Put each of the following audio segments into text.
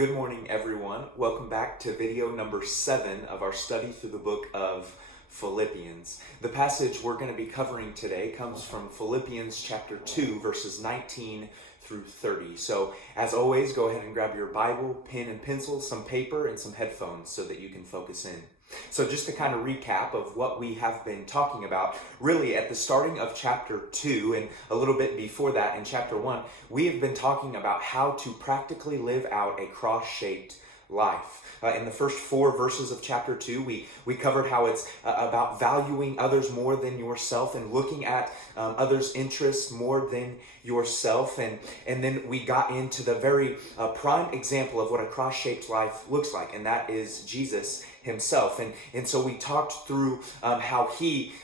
good morning, everyone. Welcome back to video number 7 of our study through the book of Philippians. The passage we're going to be covering today comes from Philippians chapter 2, verses 19 through 30. So, as always, go ahead and grab your Bible, pen and pencil, some paper, and some headphones so that you can focus in. So just to kind of recap of what we have been talking about, really at the starting of chapter 2 and a little bit before that in chapter 1, we have been talking about how to practically live out a cross-shaped life. In the first 4 verses of chapter 2, we covered how it's about valuing others more than yourself and looking at others' interests more than yourself. And then we got into the very prime example of what a cross-shaped life looks like, and that is Jesus himself. And so we talked through how he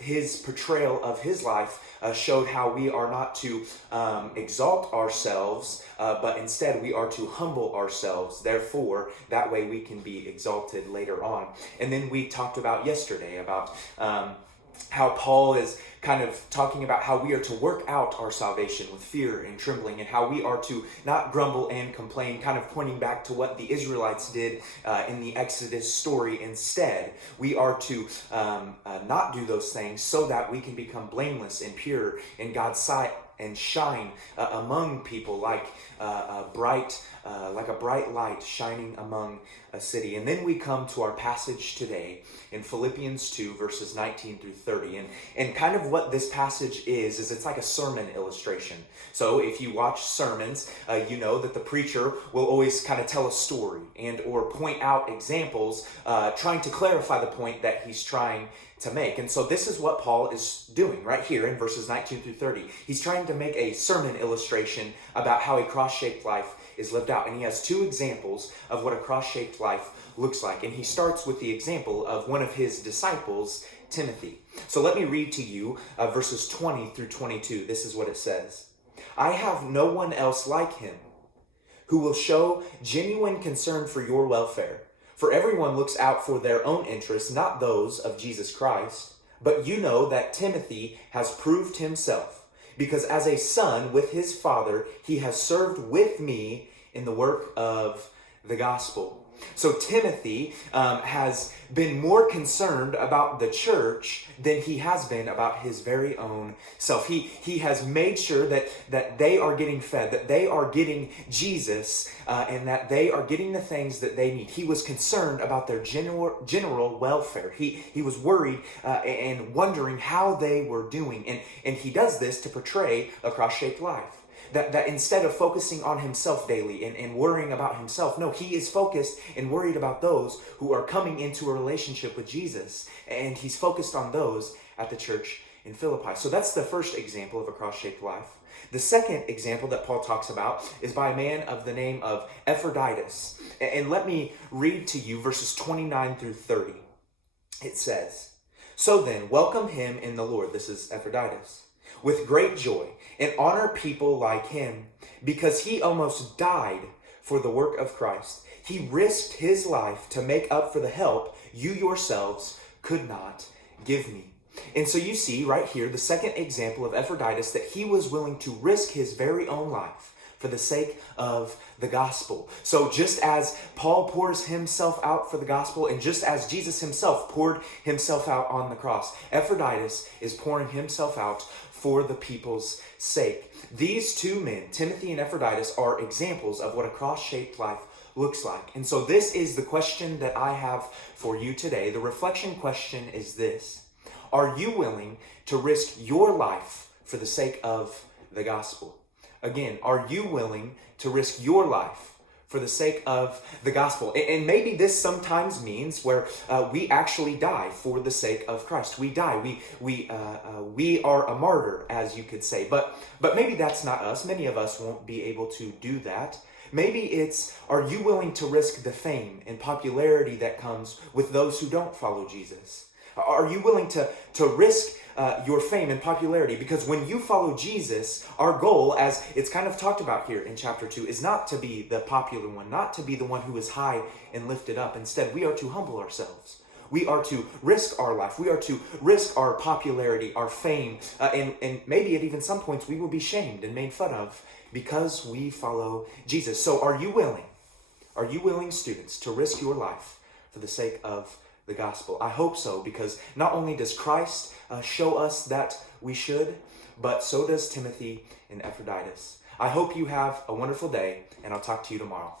his portrayal of his life showed how we are not to exalt ourselves, but instead we are to humble ourselves. Therefore, that way we can be exalted later on. And then we talked about yesterday about how Paul is kind of talking about how we are to work out our salvation with fear and trembling, and how we are to not grumble and complain, kind of pointing back to what the Israelites did in the Exodus story. Instead, we are to not do those things so that we can become blameless and pure in God's sight and shine among people like a bright light shining among a city. And then we come to our passage today in Philippians 2, verses 19 through 30. And kind of what this passage is it's like a sermon illustration. So if you watch sermons, you know that the preacher will always kind of tell a story and or point out examples, trying to clarify the point that he's trying to make. And so this is what Paul is doing right here in verses 19 through 30. He's trying to make a sermon illustration about how a cross-shaped life is lived out. And he has 2 examples of what a cross-shaped life looks like. And he starts with the example of one of his disciples, Timothy. So let me read to you verses 20 through 22. This is what it says. I have no one else like him who will show genuine concern for your welfare. For everyone looks out for their own interests, not those of Jesus Christ. But you know that Timothy has proved himself, because as a son with his father, he has served with me in the work of the gospel. So Timothy has been more concerned about the church than he has been about his very own self. He has made sure that they are getting fed, that they are getting Jesus, and that they are getting the things that they need. He was concerned about their general welfare. He was worried and wondering how they were doing. And he does this to portray a cross-shaped life. That instead of focusing on himself daily and worrying about himself, no, he is focused and worried about those who are coming into a relationship with Jesus. And he's focused on those at the church in Philippi. So that's the first example of a cross-shaped life. The second example that Paul talks about is by a man of the name of Epaphroditus. And let me read to you verses 29 through 30. It says, So then, welcome him in the Lord. This is Epaphroditus. With great joy, and honor people like him, because he almost died for the work of Christ. He risked his life to make up for the help you yourselves could not give me. And so you see right here the second example of Epaphroditus, that he was willing to risk his very own life for the sake of the gospel. So just as Paul pours himself out for the gospel, and just as Jesus himself poured himself out on the cross, Epaphroditus is pouring himself out for the people's sake. These 2 men, Timothy and Epaphroditus, are examples of what a cross-shaped life looks like. And so this is the question that I have for you today. The reflection question is this: are you willing to risk your life for the sake of the gospel? Again, are you willing to risk your life for the sake of the gospel? And maybe this sometimes means where we actually die for the sake of Christ. We die. We are a martyr, as you could say. But maybe that's not us. Many of us won't be able to do that. Maybe it's, are you willing to risk the fame and popularity that comes with those who don't follow Jesus? Are you willing to risk your fame and popularity? Because when you follow Jesus, our goal, as it's kind of talked about here in chapter 2, is not to be the popular one, not to be the one who is high and lifted up. Instead, we are to humble ourselves. We are to risk our life. We are to risk our popularity, our fame, and maybe at even some points we will be shamed and made fun of because we follow Jesus. So are you willing Are you willing, students, to risk your life for the sake of the gospel? I hope so, because not only does Christ show us that we should, but so does Timothy and Epaphroditus. I hope you have a wonderful day, and I'll talk to you tomorrow.